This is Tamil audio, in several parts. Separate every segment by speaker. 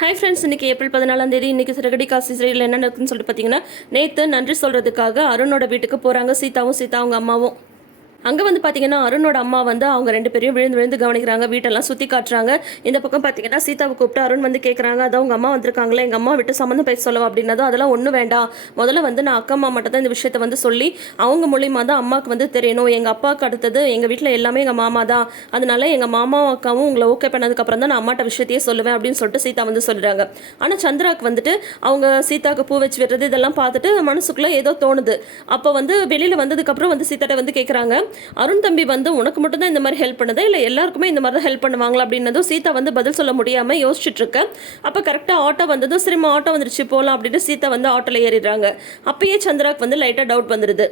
Speaker 1: ஹாய் ஃப்ரெண்ட்ஸ் இன்னைக்கு ஏப்ரல் பதினாலாம் தேதி இன்றைக்கி சிறகடி காசி சிறையில் என்ன நடக்குன்னு சொல்லிட்டு பார்த்தீங்கன்னா நேற்று நன்றி சொல்கிறதுக்காக அருணோட வீட்டுக்கு போகிறாங்க சீதாவும் சீதா அவங்க அம்மாவும். அங்கே வந்து பார்த்தீங்கன்னா அருணோட அம்மா வந்து அவங்க ரெண்டு பேரையும் விழுந்து விழுந்து கவனிக்கிறாங்க. வீட்டெல்லாம் சுற்றி காட்டுறாங்க. இந்த பக்கம் பார்த்தீங்கன்னா சீதாவை கூப்பிட்டு அருண் வந்து கேட்குறாங்க அதான் உங்கள் அம்மா வந்திருக்காங்களே எங்கள் அம்மா விட்டு சம்மந்தம் பேச சொல்லவா அப்படின்னதும் அதெல்லாம் ஒன்றும் வேண்டாம். முதல்ல வந்து நான் அக்கா அம்மா மட்டும் தான் இந்த விஷயத்தை வந்து சொல்லி அவங்க மூலியமாக தான் அம்மாவுக்கு வந்து தெரியணும். எங்கள் அப்பாவுக்கு அடுத்தது எங்கள் வீட்டில் எல்லாமே எங்கள் மாமா தான். அதனால எங்கள் மாமா அக்காவும் உங்களை ஓகே பண்ணதுக்கப்புறம் தான் நான் அம்மாட்ட விஷயத்தையே சொல்லுவேன் அப்படின்னு சொல்லிட்டு சீதா வந்து சொல்கிறாங்க ஆனால் சந்திராக்கு வந்துட்டு அவங்க சீதாக்கு பூ வச்சு விடுறது இதெல்லாம் பார்த்துட்டு மனசுக்குள்ளே ஏதோ தோணுது. அப்போ வந்து வெளியில் வந்ததுக்கப்புறம் வந்து சீதாட்ட வந்து கேட்குறாங்க அருண் தம்பி வந்து உனக்கு மட்டும் தான் இந்த மாதிரி ஹெல்ப் பண்ணுதா? இல்லை எல்லாருக்குமே இந்த மாதிரி தான் ஹெல்ப் பண்ணுவாங்களா? அப்படின்னதும் சீதா வந்து பதில் சொல்ல முடியாமல் யோசிச்சுட்டு இருக்க அப்போ கரெக்டாக ஆட்டோ வந்ததும் சரிம்மா ஆட்டோ வந்துருச்சு போகலாம் அப்படின்னு சீதா வந்து ஆட்டோவில் ஏறிடுறாங்க. அப்பயே சந்திராக்கு வந்து லைட்டாக டவுட் வந்துடுது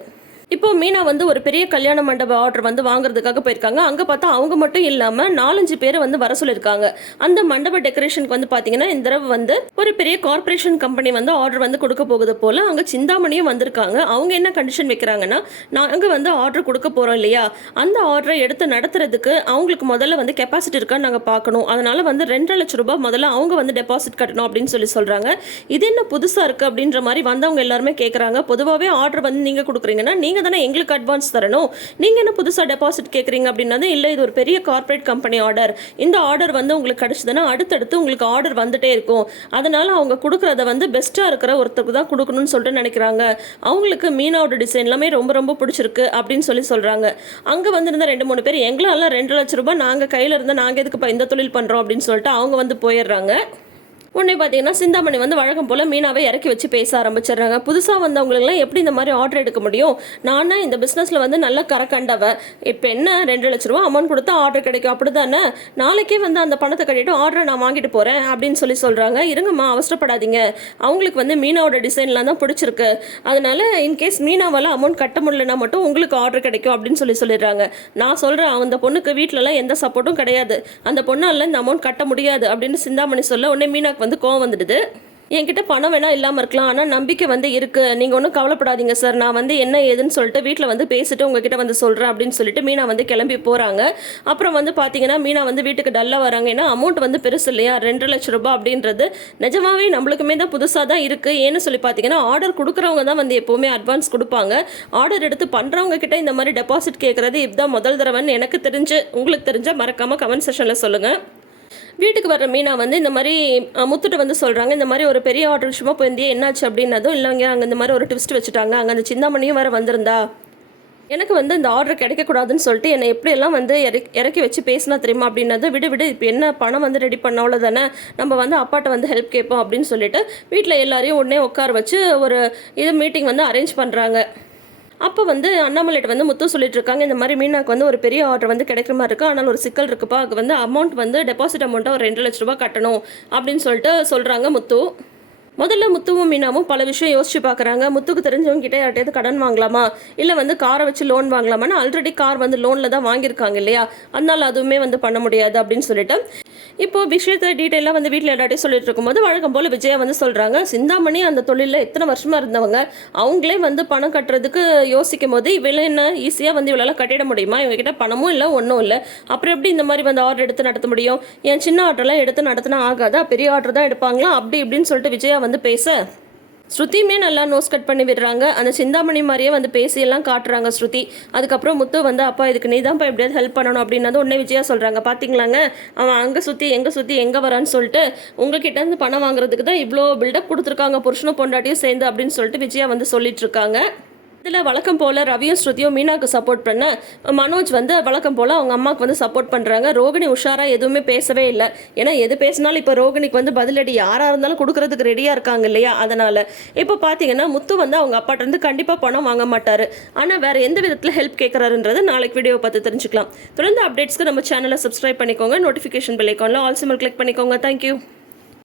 Speaker 1: இப்போ மீனா வந்து ஒரு பெரிய கல்யாண மண்டப ஆர்டர் வந்து வாங்குறதுக்காக போயிருக்காங்க. அங்கே பார்த்தா அவங்க மட்டும் இல்லாமல் நாலஞ்சு பேரை வந்து வர சொல்லியிருக்காங்க. அந்த மண்டப டெக்கரேஷனுக்கு வந்து பார்த்தீங்கன்னா இந்த தடவை வந்து ஒரு பெரிய கார்ப்பரேஷன் கம்பெனி வந்து ஆர்டர் வந்து கொடுக்க போகுது போல் அங்கே சிந்தாமணியும் வந்திருக்காங்க. அவங்க என்ன கண்டிஷன் வைக்கிறாங்கன்னா நாங்கள் வந்து ஆர்டர் கொடுக்க போகிறோம் இல்லையா? அந்த ஆர்டரை எடுத்து நடத்துறதுக்கு அவங்களுக்கு முதல்ல வந்து கெப்பாசிட்டி இருக்கான்னு நாங்கள் பார்க்கணும். அதனால வந்து ரெண்டரை லட்ச ரூபாய் முதல்ல அவங்க வந்து டெபாசிட் கட்டணும் அப்படின்னு சொல்லி சொல்கிறாங்க இது என்ன புதுசாக இருக்குது அப்படின்ற மாதிரி வந்தவங்க எல்லாருமே கேட்குறாங்க பொதுவாகவே ஆர்டர் வந்து நீங்கள் கொடுக்குறீங்கன்னா நீங்கள் தானே எங்களுக்கு அட்வான்ஸ் தரணும்? நீங்கள் என்ன புதுசாக டெபாசிட் கேட்குறீங்க அப்படின்னா இல்லை இது ஒரு பெரிய கார்ப்பரேட் கம்பெனி ஆர்டர் இந்த ஆர்டர் வந்து உங்களுக்கு கிடச்சிதுன்னா அடுத்தடுத்து உங்களுக்கு ஆர்டர் வந்துட்டே இருக்கும். அதனால் அவங்க கொடுக்குறத வந்து பெஸ்ட்டாக இருக்கிற ஒருத்தருக்கு தான் கொடுக்கணும்னு சொல்லிட்டு நினைக்கிறாங்க. அவங்களுக்கு மீனாவோட டிசைன் எல்லாமே ரொம்ப ரொம்ப பிடிச்சிருக்கு அப்படின்னு சொல்லி சொல்கிறாங்க அங்கே வந்திருந்த ரெண்டு மூணு பேர் எங்களால் ரெண்டு லட்ச ரூபாய் நாங்கள் கையில் இருந்தால் நாங்கள் எதுக்குப்பா இந்த தொழில் பண்ணுறோம் அப்படின்னு சொல்லிட்டு அவங்க வந்து போயிடுறாங்க. உடனே பார்த்தீங்கன்னா சிந்தாமணி வந்து வழக்கம் போல் மீனாவை இறக்கி வச்சு பேச ஆரம்பிச்சிடுறாங்க. புதுசாக வந்தவங்களுக்குலாம் எப்படி இந்த மாதிரி ஆர்டர் எடுக்க முடியும்? நானே இந்த பிஸ்னஸில் வந்து நல்ல கரக்கண்டவ இப்போ என்ன ரெண்டு லட்ச ரூபா அமௌண்ட் கொடுத்தா ஆர்டர் கிடைக்கும்? அப்படி தானே நாளைக்கே வந்து அந்த பணத்தை கட்டிட்டு ஆர்டரை நான் வாங்கிட்டு போகிறேன் அப்படின்னு சொல்லி சொல்கிறாங்க இருங்கம்மா அவசரப்படாதீங்க. அவங்களுக்கு வந்து மீனாவோட டிசைன்லாம் தான் பிடிச்சிருக்கு. அதனால இன்கேஸ் மீனாவால் அமௌண்ட் கட்ட முடியலனா மட்டும் உங்களுக்கு ஆர்டர் கிடைக்கும் அப்படின்னு சொல்லி சொல்லிடுறாங்க. நான் சொல்கிறேன் அந்த பொண்ணுக்கு வீட்டிலலாம் எந்த சப்போர்ட்டும் கிடையாது. அந்த பொண்ணால் இந்த அமௌண்ட் கட்ட முடியாது அப்படின்னு சிந்தாமணி சொல்ல உடனே மீனாக்கு வந்து கோவம் வந்துடுது. என்கிட்ட பணம் வேணா இல்லாமல் இருக்கலாம். ஆனால் நம்பிக்கை வந்து இருக்குது நீங்கள் ஒன்றும் கவலைப்படாதீங்க சார் நான் வந்து என்ன ஏதுன்னு சொல்லிட்டு வீட்டில் வந்து பேசிட்டு உங்ககிட்ட வந்து சொல்கிறேன் அப்படின்னு சொல்லிட்டு மீனா வந்து கிளம்பி போகிறாங்க அப்புறம் வந்து பார்த்தீங்கன்னா மீனா வந்து வீட்டுக்கு டல்லாக வராங்க. ஏன்னா அமௌண்ட் வந்து பெருசு இல்லையா? ரெண்டு லட்ச ரூபாய் அப்படின்றது நிஜமாவே நம்மளுக்குமே தான் புதுசாக தான் இருக்குது ஏன்னு சொல்லி பார்த்தீங்கன்னா ஆர்டர் கொடுக்குறவங்க தான் வந்து எப்போவுமே அட்வான்ஸ் கொடுப்பாங்க. ஆர்டர் எடுத்து பண்ணுறவங்க கிட்ட இந்த மாதிரி டெபாசிட் கேட்குறது இதுதான் முதல் தடவைன்னு எனக்கு தெரிஞ்சு உங்களுக்கு தெரிஞ்சால் மறக்காமல் கமெண்ட் செஷனில் சொல்லுங்கள் வீட்டுக்கு வர்ற மீனா வந்து இந்த மாதிரி முத்துட்டு வந்து சொல்கிறாங்க இந்த மாதிரி ஒரு பெரிய ஆர்டர் விஷயமா போயிருந்தே என்னாச்சு அப்படின்னதும் இல்லைங்க அங்கே இந்த மாதிரி ஒரு ட்விஸ்ட் வச்சுட்டாங்க அங்கே அந்த சிந்தாமணியும் வேறு வந்திருந்தா. எனக்கு வந்து இந்த ஆர்டர் கிடைக்கக்கூடாதுன்னு சொல்லிட்டு என்னை எப்படியெல்லாம் வந்து இறக்கி இறக்கி வச்சு பேசினா தெரியுமா அப்படின்னது விடு விடு இப்போ என்ன பணம் வந்து ரெடி பண்ண அவ்வளோதானே நம்ம வந்து அப்பாட்ட வந்து ஹெல்ப் கேட்போம் அப்படின்னு சொல்லிட்டு வீட்டில் எல்லாரையும் உடனே உட்கார வச்சு ஒரு இது மீட்டிங் வந்து அரேஞ்ச் பண்ணுறாங்க அப்போ வந்து அண்ணாமலைட்ட வந்து முத்து சொல்லிட்டு இருக்காங்க இந்த மாதிரி மீனாக்கு வந்து ஒரு பெரிய ஆர்டர் வந்து கிடைக்கிற மாதிரி இருக்குது ஆனால் ஒரு சிக்கல் இருக்குப்பா அதுக்கு வந்து அமௌண்ட் வந்து டெபாசிட் அமௌண்ட்டாக ஒரு ரெண்டு லட்ச ரூபா கட்டணும் அப்படின்னு சொல்லிட்டு சொல்கிறாங்க முத்து. முதல்ல முத்துவும் மீனாவும் பல விஷயம் யோசிச்சு பார்க்குறாங்க முத்துக்கு தெரிஞ்சவங்க கிட்ட யார்ட்டையாவது கடன் வாங்கலாமா? இல்லை வந்து காரை வச்சு லோன் வாங்கலாமான்னு ஆல்ரெடி கார் வந்து லோனில் தான் வாங்கியிருக்காங்க இல்லையா? அதனால அதுவுமே வந்து பண்ண முடியாது அப்படின்னு சொல்லிட்டு இப்போ விஷயத்தை டீட்டெயிலாக வந்து வீட்டில் எல்லாட்டையும் சொல்லிட்டு இருக்கும்போது வழக்கம் போல் விஜயா வந்து சொல்கிறாங்க சிந்தாமணி அந்த தொழிலில் எத்தனை வருஷமாக இருந்தவங்க அவங்களே வந்து பணம் கட்டுறதுக்கு யோசிக்கும் போது இவள என்ன ஈஸியாக வந்து இவளால் கட்டிட முடியுமா? இவங்ககிட்ட பணமும் இல்லை ஒன்றும் இல்லை. அப்புறம் எப்படி இந்த மாதிரி வந்து ஆர்டர் எடுத்து நடத்த முடியும்? என் சின்ன ஆர்டர்லாம் எடுத்து நடத்தினா ஆகாதா? பெரிய ஆர்டர் தான் எடுப்பாங்களா? அப்படி இப்படின்னு சொல்லிட்டு விஜயா வந்து பேச ஸ்ருதியுமே நல்லா நோஸ் கட் பண்ணி விடுறாங்க. அந்த சிந்தாமணி மாதிரியே வந்து பேசி எல்லாம் காட்டுறாங்க ஸ்ருதி. அதுக்கப்புறம் முத்து வந்து அப்பா இதுக்கு நீ தான்ப்பா எப்படியாவது ஹெல்ப் பண்ணணும் அப்படின்னது உடனே விஜயா சொல்கிறாங்க பார்த்தீங்களாங்க அவன் அங்கே சுற்றி எங்கே சுற்றி எங்கே வரான்னு சொல்லிட்டு உங்ககிட்ட இருந்து பணம் வாங்குறதுக்கு தான் இவ்வளோ பில்டப் கொடுத்துருக்காங்க. புருஷனும் பொண்டாட்டியும் சேர்ந்து அப்படின்னு சொல்லிட்டு விஜயா வந்து சொல்லிட்டு இருக்காங்க. இதில் வழக்கம் போல் ரவியும் ஸ்ருதியும் மீனாவுக்கு சப்போர்ட் பண்ண மனோஜ் வந்து வழக்கம் போல் அவங்க அம்மாவுக்கு வந்து சப்போர்ட் பண்ணுறாங்க ரோகிணி உஷாராக எதுவுமே பேசவே இல்லை. ஏன்னா எது பேசினாலும் இப்போ ரோகிணிக்கு வந்து பதிலடி யாராக இருந்தாலும் கொடுக்கறதுக்கு ரெடியாக இருக்காங்க இல்லையா? அதனால் இப்போ பார்த்தீங்கன்னா முத்து வந்து அவங்க அப்பாட்ட இருந்து கண்டிப்பாக பணம் வாங்க மாட்டார். ஆனால் வேறு எந்த விதத்தில் ஹெல்ப் கேட்குறாருன்றது நாளைக்கு வீடியோ பார்த்து தெரிஞ்சுக்கலாம். தொடர்ந்து அப்டேட்ஸ்க்கு நம்ம சேனலை சப்ஸ்கிரைப் பண்ணிக்கோங்க. நோட்டிஃபிகேஷன் பெல் ஐக்கானில் ஆல் சிம்பிள் கிளிக் பண்ணிக்கோங்க. Thank you